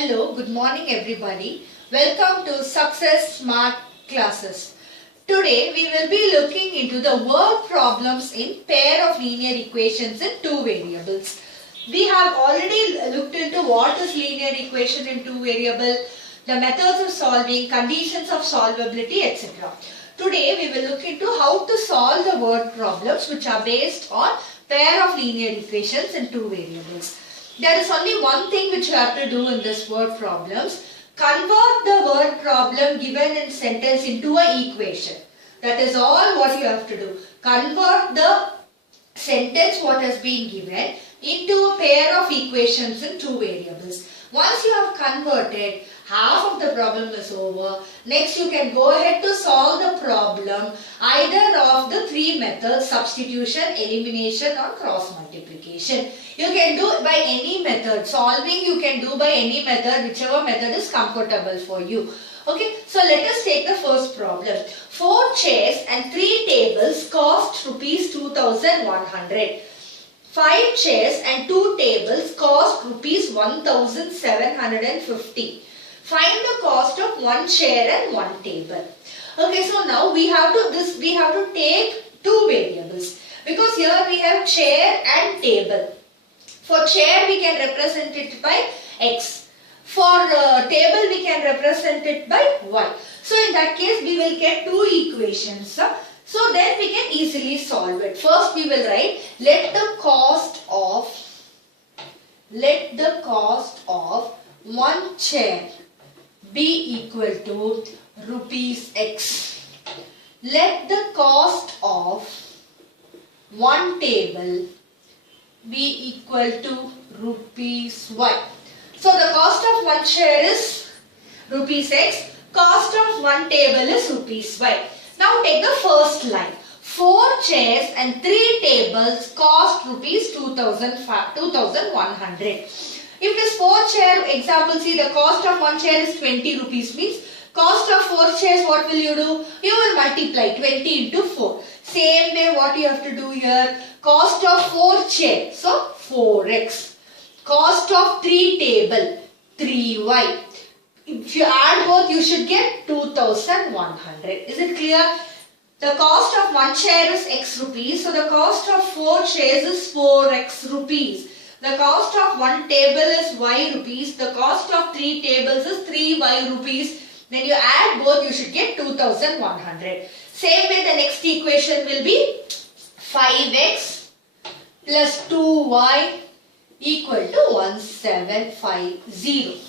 Hello, good morning everybody. Welcome to Success Smart Classes. Today we will be looking into the word problems in pair of linear equations in two variables. We have already looked into what is linear equation in two variable, the methods of solving, conditions of solvability, etc. Today we will look into how to solve the word problems which are based on pair of linear equations in two variables. There is only one thing which you have to do in this word problems. Convert the word problem given in sentence into an equation. That is all what you have to do. Convert the sentence what has been given into a pair of equations in two variables. Once you have converted, half of the problem is over. Next you can go ahead to solve the problem either of the three methods: substitution, elimination or cross multiplication. You can do it by any method. Solving you can do by any method, whichever method is comfortable for you. Okay, so let us take the first problem. 4 chairs and 3 tables cost rupees 2,100. 5 chairs and 2 tables cost rupees 1,750. Find the cost of 1 chair and 1 table. Okay, so now we have to take two variables because here we have chair and table. For chair we can represent it by x. For table we can represent it by y. So in that case we will get two equations. So then we can easily solve it. First we will write let the cost of 1 chair be equal to rupees x. Let the cost of 1 table be equal to rupees y. So the cost of 1 chair is rupees x. Cost of 1 table is rupees y. Now take the first line. 4 chairs and 3 tables cost rupees 2,100. If this 4 chair example, see the cost of 1 chair is 20 rupees means cost of 4 chairs, what will you do? You will multiply 20 into 4. Same way what you have to do here. Cost of 4 chair, so 4x. Cost of 3 table, 3y. If you add both, you should get 2,100. Is it clear? The cost of 1 chair is x rupees. So the cost of 4 chairs is 4x rupees. The cost of 1 table is y rupees. The cost of 3 tables is 3y rupees. Then you add both, you should get 2,100. Same way the next equation will be 5x plus 2y equal to 1750.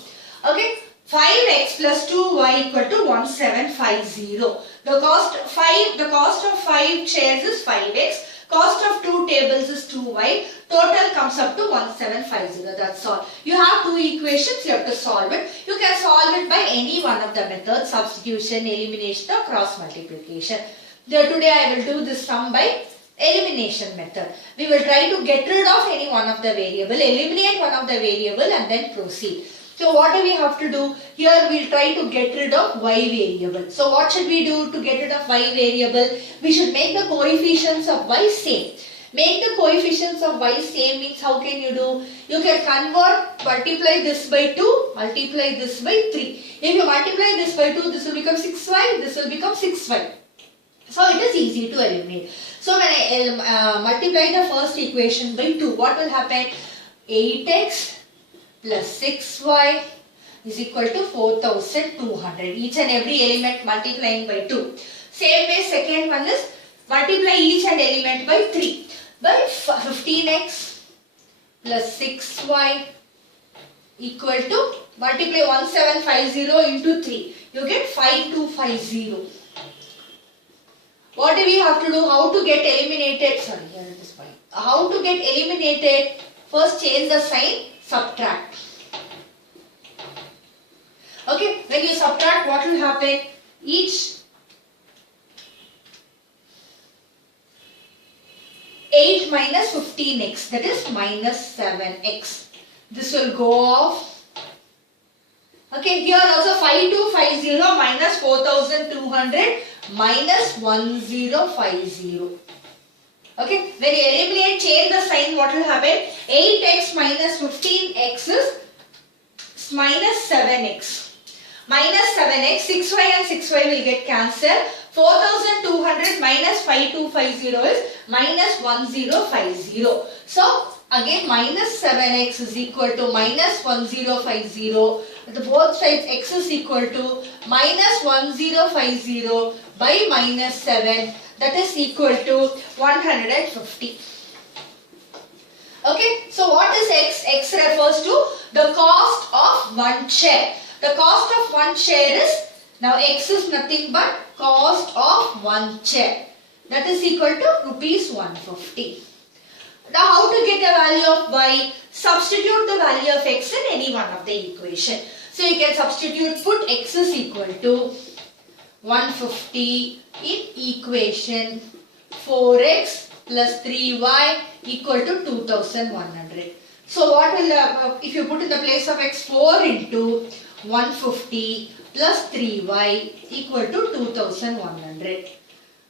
Okay. 5x plus 2y equal to 1750. The cost of 5 chairs is 5x. Cost of 2 tables is 2y. Total comes up to 1750. That's all. You have two equations. You have to solve it. You can solve it by any one of the methods: substitution, elimination or cross multiplication. Today I will do this sum by elimination method. We will try to get rid of any one of the variable, eliminate one of the variable and then proceed. So what do we have to do? Here we will try to get rid of y variable. So what should we do to get rid of y variable? We should make the coefficients of y same. Make the coefficients of y same means how can you do? You can convert, multiply this by 2, multiply this by 3. If you multiply this by 2, this will become 6y, this will become 6y. So it is easy to eliminate. So when I multiply the first equation by 2, what will happen? 8x plus 6y is equal to 4,200. Each and every element multiplying by 2. Same way second one is multiply each and element by 3. By 15x plus 6y equal to multiply 1750 into 3. You get 5250. What do we have to do? How to get eliminated? Sorry, here it is 5. How to get eliminated? First change the sign. Subtract. Okay, when you subtract, what will happen? Each 8 minus 15x, that is minus 7x. This will go off. Okay, here also 5250 minus 4200 minus 1050. Okay, when you eliminate, change the sign, what will happen? 8x minus 15x is minus 7x. Minus 7x, 6y and 6y will get cancelled. 4200 minus 5250 is minus 1050. So again minus 7x is equal to minus 1050. The both sides x is equal to minus 1050 by minus 7, that is equal to 150. Okay, so what is x? X refers to the cost of one share. The cost of one share is, now x is nothing but cost of one share. That is equal to rupees 150. Now how to get the value of y? Substitute the value of x in any one of the equation. So you can substitute, put x is equal to 150 in equation 4x plus 3y equal to 2100. So what will, if you put in the place of x, 4 into 150 plus 3y equal to 2100.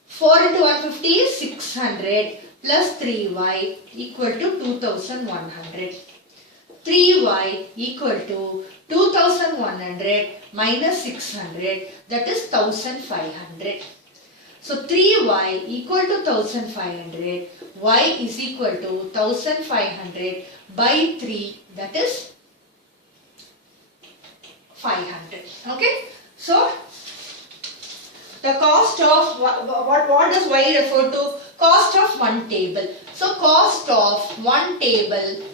4 into 150 is 600 plus 3y equal to 2100. 3y equal to 2100 minus 600, that is 1500. So 3y equal to 1500, y is equal to 1500 by 3, that is 500. Okay, so the cost of what does y refer to? Cost of one table. So cost of one table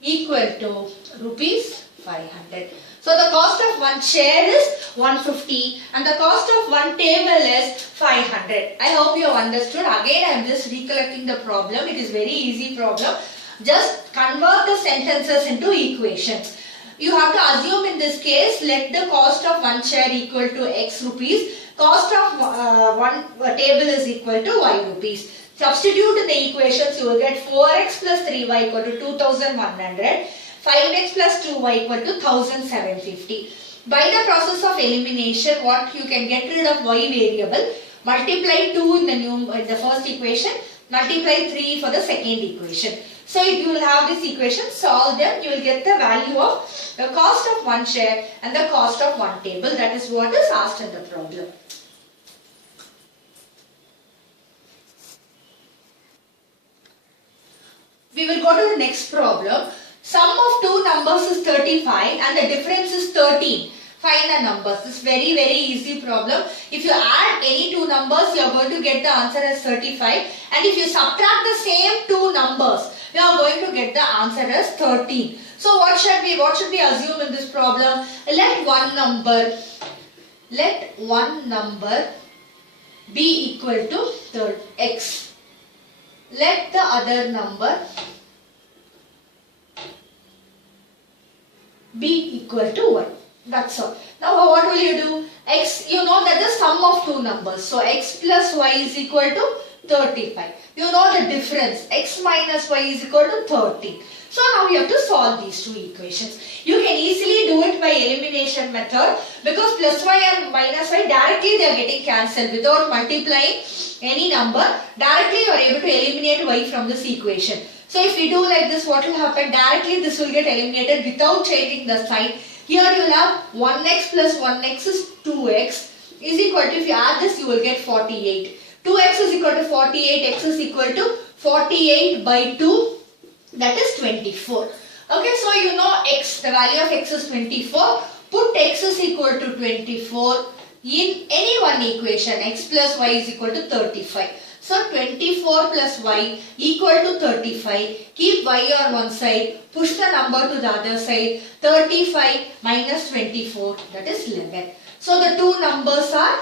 equal to rupees 500. So the cost of one share is 150 and the cost of one table is 500. I hope you have understood. Again I am just recollecting the problem. It is very easy problem. Just convert the sentences into equations. You have to assume in this case, let the cost of one share equal to x rupees. Cost of one table is equal to y rupees. Substitute in the equations, you will get 4x plus 3y equal to 2100. 5x plus 2y equal to 1750. By the process of elimination, what you can get rid of y variable, multiply 2 in the first equation, multiply 3 for the second equation. So if you will have this equation, solve them, you will get the value of the cost of one share and the cost of one table. That is what is asked in the problem. We will go to the next problem. Sum of two numbers is 35 and the difference is 13. Find the numbers. This is very easy problem. If you add any two numbers, you are going to get the answer as 35. And if you subtract the same two numbers, you are going to get the answer as 13. So what should we assume in this problem? Let one number be equal to x. Let the other number be equal to 1. That's all. Now what will you do? X, you know that the sum of two numbers. So x plus y is equal to 35. You know the difference. X minus y is equal to 13. So now you have to solve these two equations. You can easily do it by elimination method because plus y and minus y directly they are getting cancelled without multiplying any number. Directly you are able to eliminate y from this equation. So if we do like this, what will happen? Directly this will get eliminated without changing the sign. Here you will have 1x plus 1x is 2x is equal to, if you add this you will get 48. 2x is equal to 48, x is equal to 48 by 2, that is 24. Okay, so you know x, the value of x is 24. Put x is equal to 24 in any one equation. X plus y is equal to 35. So 24 plus y equal to 35. Keep y on one side. Push the number to the other side. 35 minus 24, that is 11. So the two numbers are,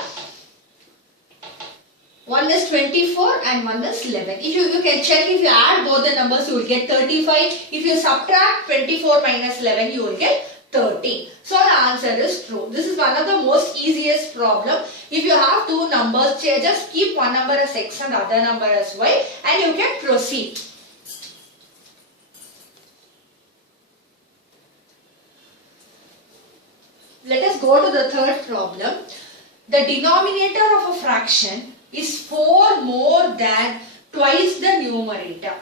one is 24 and one is 11. If you can check, if you add both the numbers you will get 35. If you subtract 24 minus 11 you will get 13. So the answer is true. This is one of the most easiest problem. If you have two numbers, just keep one number as x and other number as y and you can proceed. Let us go to the third problem. The denominator of a fraction is 4 more than twice the numerator.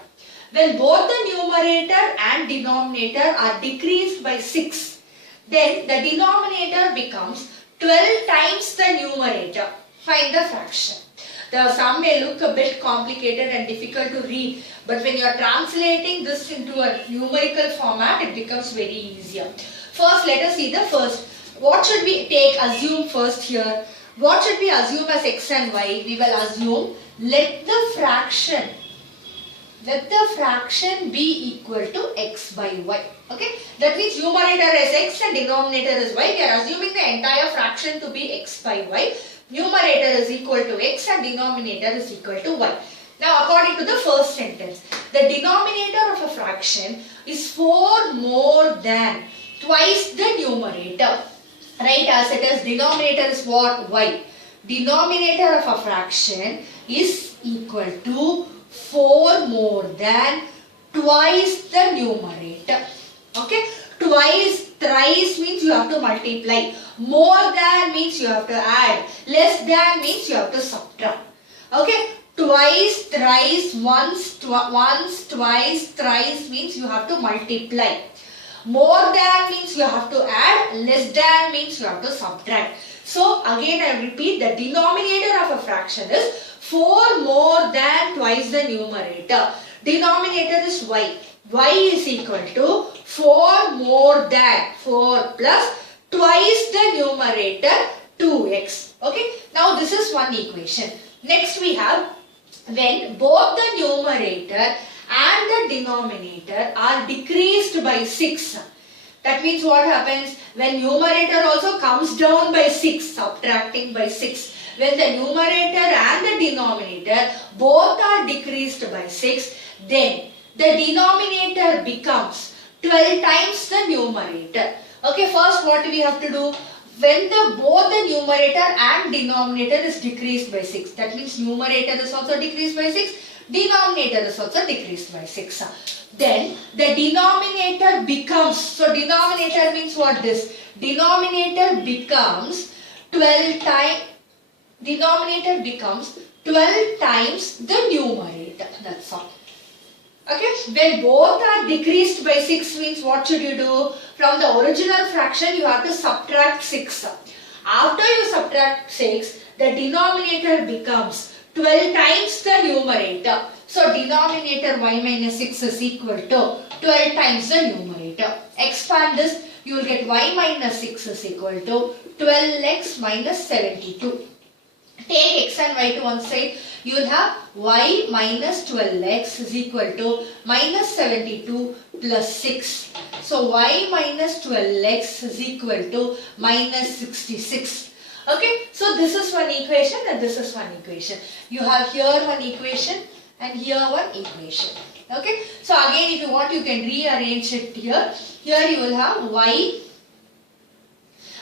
When both the numerator and denominator are decreased by 6, Then the denominator becomes 12 times the numerator. Find the fraction. The sum may look a bit complicated and difficult to read, but when you are translating this into a numerical format, it becomes very easier. First, let us see the first. What should we assume first here? What should we assume as x and y? We will assume let the fraction be equal to x by y. Okay, that means numerator is x and denominator is y. We are assuming the entire fraction to be x by y. Numerator is equal to x and denominator is equal to y. Now according to the first sentence, the denominator of a fraction is 4 more than twice the numerator. Right, as it is, denominator is what? Y. Denominator of a fraction is equal to 4 more than twice the numerator. Okay, twice, thrice means you have to multiply. More than means you have to add. Less than means you have to subtract. Okay, twice, thrice, once, twice, thrice means you have to multiply. More than means you have to add. Less than means you have to subtract. So again I repeat, the denominator of a fraction is 4 more than twice the numerator. Denominator is y. Y is equal to 4 more than 4 plus twice the numerator 2x. Okay. Now this is one equation. Next we have when both the numerator and the denominator are decreased by 6. That means what happens? When numerator also comes down by 6, subtracting by 6. When the numerator and the denominator both are decreased by 6, then the denominator becomes 12 times the numerator. Okay, first what we have to do? When both the numerator and denominator is decreased by 6, that means numerator is also decreased by 6, denominator is also decreased by 6. Then the denominator becomes, so denominator means what this? Denominator becomes 12 times the numerator. That's all. Okay, when both are decreased by 6 means what should you do? From the original fraction you have to subtract 6. After you subtract 6, the denominator becomes 12 times the numerator. So denominator y minus 6 is equal to 12 times the numerator. Expand this, you will get y minus 6 is equal to 12x minus 72. Take x and y to one side, you will have y minus 12x is equal to minus 72 plus 6. So y minus 12x is equal to minus 66. Okay, so this is one equation and this is one equation. You have here one equation and here one equation. Okay, so again if you want you can rearrange it here. Here you will have y,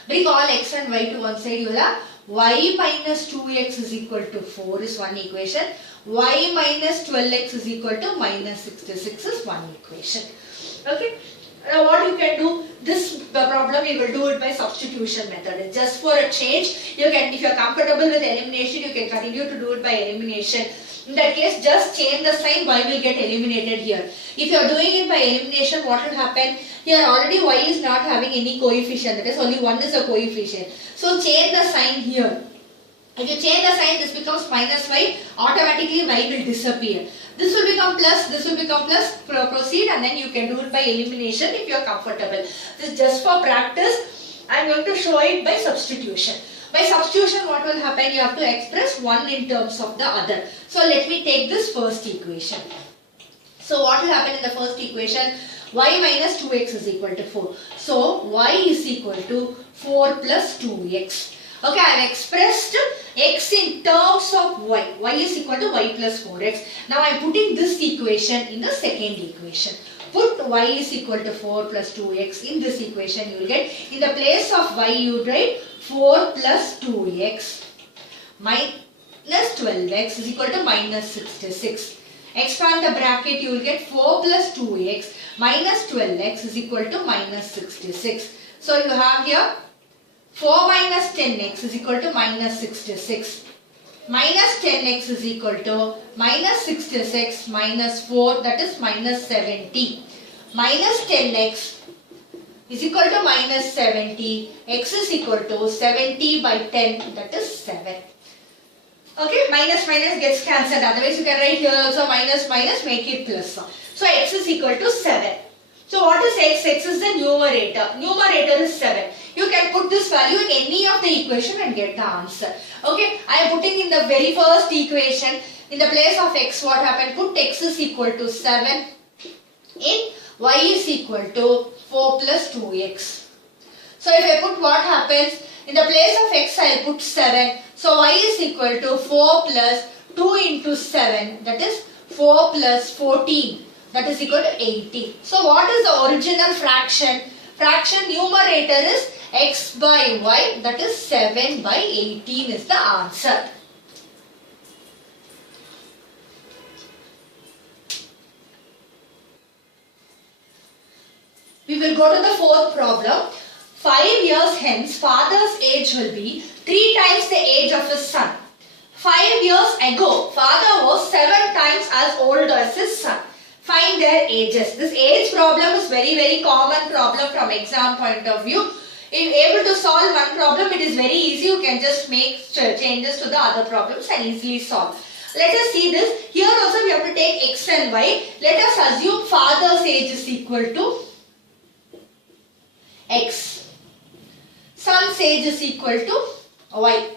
bring all x and y to one side, you will have y minus 2x is equal to 4 is one equation. Y minus 12x is equal to minus 66 is one equation. Okay. Now what you can do, this problem you will do it by substitution method. It's just for a change. You can, if you are comfortable with elimination, you can continue to do it by elimination. In that case, just change the sign, y will get eliminated here. If you are doing it by elimination, what will happen? Here already y is not having any coefficient, that is only 1 is a coefficient. So change the sign here. If you change the sign, this becomes minus y, automatically y will disappear. This will become plus, this will become plus, proceed and then you can do it by elimination if you are comfortable. This is just for practice. I am going to show it by substitution. By substitution what will happen? You have to express one in terms of the other. So let me take this first equation. So what will happen in the first equation? Y minus 2x is equal to 4. So y is equal to 4 plus 2x. Okay, I have expressed x in terms of y. Y is equal to y plus 4x. Now I am putting this equation in the second equation. Put y is equal to 4 plus 2x in this equation. You will get, in the place of y you write 4 plus 2x minus 12x is equal to minus 66. Expand the bracket, you will get 4 plus 2x minus 12x is equal to minus 66. So you have here 4 minus 10x is equal to minus 66. Minus 10x is equal to minus 66 minus 4, that is minus 70. Minus 10x is equal to minus 70. X is equal to 70 by 10, that is 7. Okay, minus minus gets cancelled. Otherwise, you can write here also minus minus, make it plus. So, x is equal to 7. So, what is x? X is the numerator. Numerator is 7. You can put this value in any of the equation and get the answer. Okay, I am putting in the very first equation. In the place of x, what happened? Put x is equal to 7 in y is equal to 4 plus 2x. So, if I put what happens? In the place of x, I will put 7. So, y is equal to 4 plus 2 into 7. That is 4 plus 14. That is equal to 80. So, what is the original fraction? Fraction numerator is x by y. That is 7 by 18 is the answer. We will go to the fourth problem. 5 years hence, father's age will be 3 times the age of his son. 5 years ago, father was 7 times as old as his son. Find their ages. This age problem is very common problem from exam point of view. If able to solve one problem, it is very easy. You can just make changes to the other problems and easily solve. Let us see this. Here also we have to take x and y. Let us assume father's age is equal to x. Son's age is equal to y.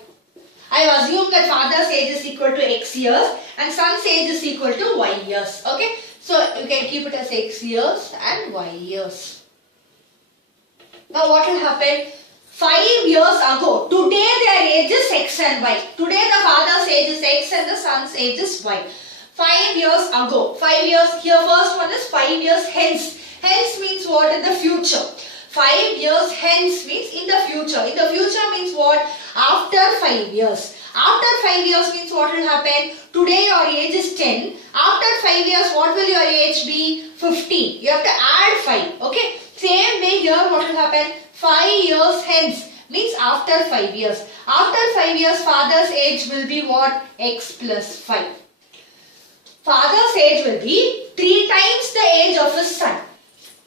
I have assumed that father's age is equal to x years and son's age is equal to y years. Okay. So, you can keep it as x years and y years. Now, what will happen? 5 years ago, today their age is x and y. Today the father's age is x and the son's age is y. 5 years ago. 5 years, here first one is 5 years hence. Hence means what? In the future. 5 years hence means in the future. In the future means what? After 5 years. After 5 years means what will happen? Today your age is 10. After 5 years, what will your age be? 15. You have to add 5. Okay. Same way here, what will happen? 5 years hence means after 5 years. After 5 years, father's age will be what? X plus 5. Father's age will be 3 times the age of his son.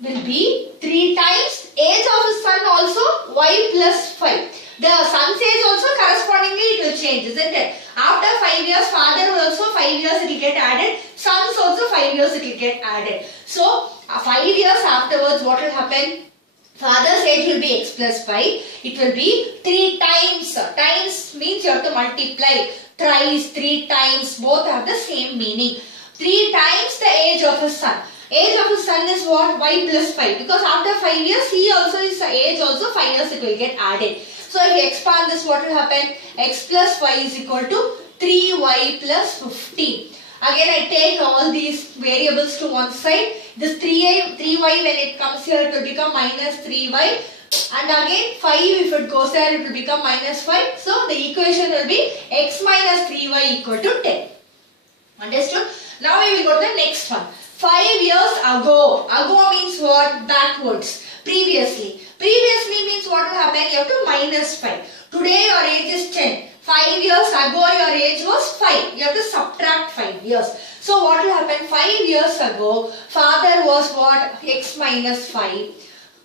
Will be 3 times age of his son also y plus 5. The son's age also correspondingly it will change, isn't it? After 5 years, father also 5 years it will get added. Sons also 5 years it will get added. So, 5 years afterwards what will happen? Father's age will be x plus 5. It will be 3 times. Times means you have to multiply. Thrice, 3 times. Both have the same meaning. 3 times the age of his son. Age of his son is what? Y plus 5. Because after 5 years, he also is age also 5 years it will get added. So if you expand this, what will happen? X plus y is equal to 3y plus 15. Again, I take all these variables to one side. This 3y when it comes here, it will become minus 3y. And again, 5 if it goes there, it will become minus 5. So the equation will be x minus 3y equal to 10. Understood? Now we will go to the next one. 5 years ago. Ago means what? Backwards. Previously. Previously means what will happen? You have to minus 5. Today your age is 10. 5 years ago your age was 5. You have to subtract 5 years. So what will happen? 5 years ago, father was what? X minus 5.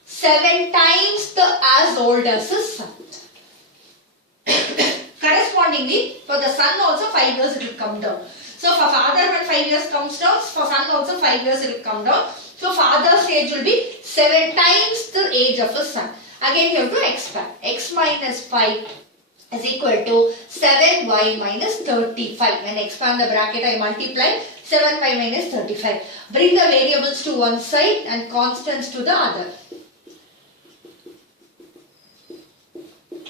7 times the as old as his son. Correspondingly, for the son also 5 years it will come down. So for father when 5 years comes down, for son also 5 years it will come down. So father's age will be 7 times the age of his son. Again you have to expand. X minus 5 is equal to 7y minus 35. When I expand the bracket I multiply 7y minus 35. Bring the variables to one side and constants to the other.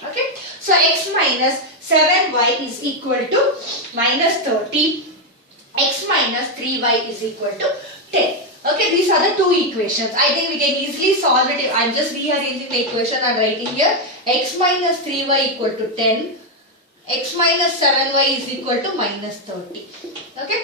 Okay. So x minus 7y is equal to minus 30. X minus 3y is equal to 10. Okay, these are the two equations. I think we can easily solve it. I am just rearranging the equation and writing here. X minus 3y equal to 10. X minus 7y is equal to minus 30. Okay.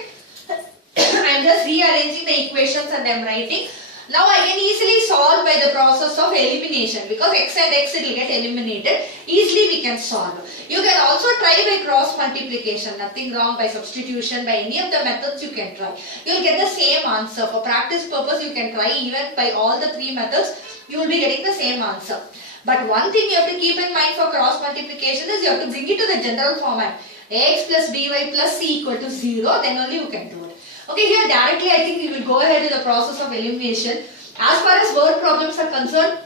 I am just rearranging the equations and I am writing. Now I can easily solve by the process of elimination because x and x will get eliminated. Easily we can solve. You can also try by cross multiplication. Nothing wrong by substitution. By any of the methods you can try. You will get the same answer. For practice purpose you can try even by all the three methods. You will be getting the same answer. But one thing you have to keep in mind for cross multiplication is you have to bring it to the general format. Ax plus by plus c equal to 0. Then only you can do it. Okay, here directly I think we will go ahead with the process of elimination. As far as word problems are concerned,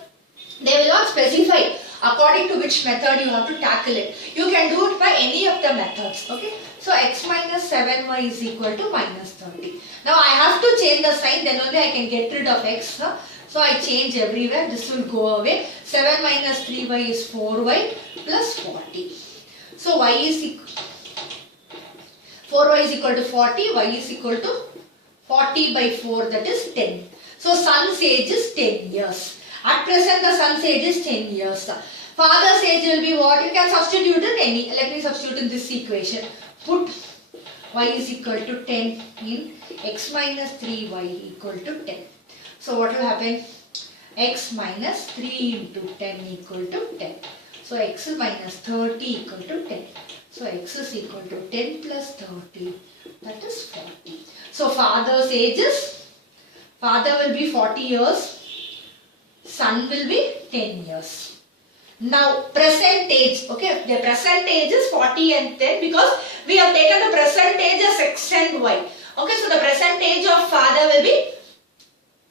they will not specify according to which method you have to tackle it. You can do it by any of the methods. Okay, so x minus 7y is equal to minus 30. Now I have to change the sign, then only I can get rid of x. So I change everywhere, this will go away. 7 minus 3y is 4y plus 40. So y is equal 4y is equal to 40, y is equal to 40 by 4, that is 10. So son's age is 10 years. At present the son's age is 10 years. Father's age will be what? You can substitute in any. Let me substitute in this equation. Put y is equal to 10 in x minus 3y equal to 10. So what will happen? X minus 3 into 10 equal to 10. So x minus 30 equal to 10. So x is equal to 10 plus 30, that is 40. So father's age is, father will be 40 years, son will be 10 years. Now percentage, okay, the percentage is 40 and 10 because we have taken the percentage as x and y. Okay, so the percentage of father will be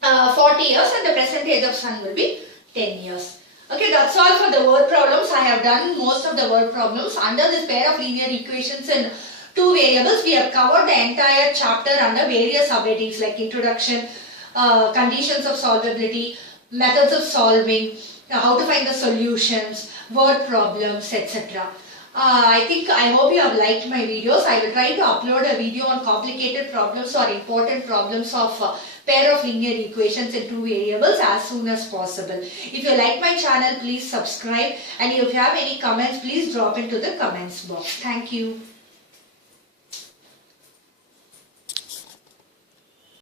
40 years and the percentage of son will be 10 years. Okay, that's all for the word problems. I have done most of the word problems under this pair of linear equations in two variables. We have covered the entire chapter under various subheadings like introduction, conditions of solvability, methods of solving, how to find the solutions, word problems, etc. I hope you have liked my videos. I will try to upload a video on complicated problems or important problems of pair of linear equations in two variables as soon as possible. If you like my channel, please subscribe, and if you have any comments, please drop into the comments box. Thank you.